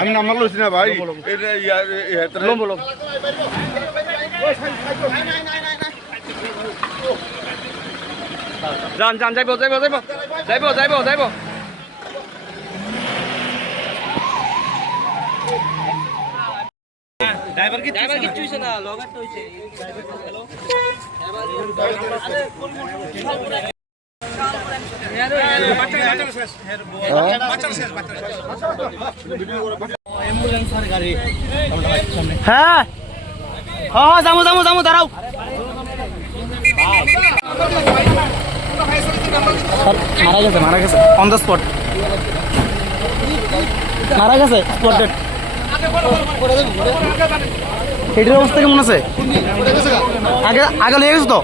আমি নাম্বার লইছি না ভাই। যান যান যাইব যাইব যাইব যাইব যাইব যাইব ড্রাইভার কি চুইছে না লগা চুইছে হ্যাঁ হ্যাঁ যামু যামু যামু দাঁড়াও মারা গেছে অন দ্য স্পট মারা গেছে স্পট ডেট এটার অবস্থা কেমন আছে আগে আগে লেগে গেছে তো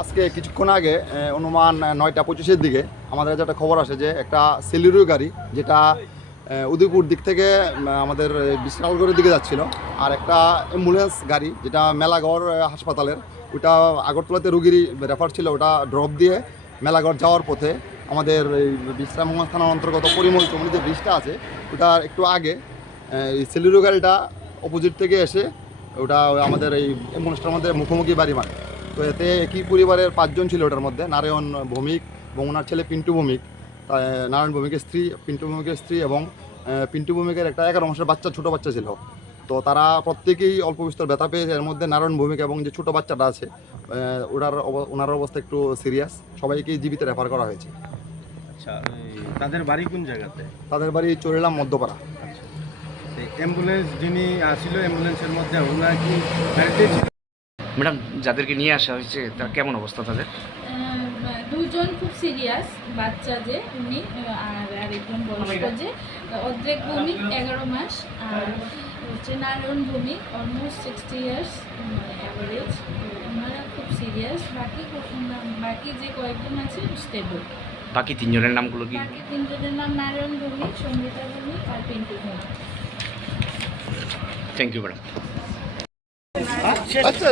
আজকে কিছুক্ষণ আগে অনুমান 9টা 25-এর দিকে আমাদের কাছে একটা খবর আসে যে একটা সেলিরো গাড়ি যেটা উদয়পুর দিক থেকে আমাদের বিশালগড়ের দিকে যাচ্ছিল, আর একটা অ্যাম্বুলেন্স গাড়ি যেটা মেলাগড় হাসপাতালের, ওটা আগরতলাতে রুগীর রেফার ছিল, ওটা ড্রপ দিয়ে মেলাগড় যাওয়ার পথে আমাদের এই বিশ্রামগঞ্জ থানার অন্তর্গত পরিমল চমনি যে ব্রিজটা আছে ওটার একটু আগে এই সেলিরো গাড়িটা অপোজিট থেকে এসে ওটা আমাদের এই অ্যাম্বুলেন্সটার মধ্যে মুখোমুখি বাড়ি মারে। তো এতে একই পরিবারের 5 জন ছিল ওটার মধ্যে, নারায়ণ ভৌমিক এবং ওনার ছেলে পিন্টু ভৌমিক, নারায়ণ ভৌমিকের স্ত্রী, পিন্টু ভৌমিকের স্ত্রী এবং পিন্টু ভৌমিকের একটা 11 মাসের বাচ্চা, ছোটো বাচ্চা ছিল। তো তারা প্রত্যেকেই অল্প বিস্তর ব্যথা পেয়েছে। এর মধ্যে নারায়ণ ভৌমিক এবং যে ছোটো বাচ্চাটা আছে ওনার অবস্থা একটু সিরিয়াস, সবাইকেই জীবিত রেফার করা হয়েছে। আচ্ছা, তাদের বাড়ি কোন জায়গাতে? তাদের বাড়ি চড়িলাম মধ্যপাড়া। অ্যাম্বুলেন্স যিনি আসছিল অ্যাম্বুলেন্সের মধ্যে ওনারা কি গাড়িতে ছিল? ম্যাডাম, যাদেরকে নিয়ে আসা হয়েছে তার কেমন অবস্থা? তাদের দুজন খুব সিরিয়াস, বাচ্চা যে উনি আর আরেকজন বয়স্ক যে অর্ধেক ভূমি 11 মাস, আর হচ্ছে নারায়ণ ভূমি অলমোস্ট 60 ইয়ার্স অ্যাভারেজ। ওনারা খুব সিরিয়াস, বাকি যে কয়েকজন আছে স্টেবল। বাকি 3 জনের নামগুলো কি? বাকি 3 জনের নাম নারায়ণ ভূমি, সঙ্গীতা ভূমি আর Pintu Bhumi. Thank you madam. আচ্ছা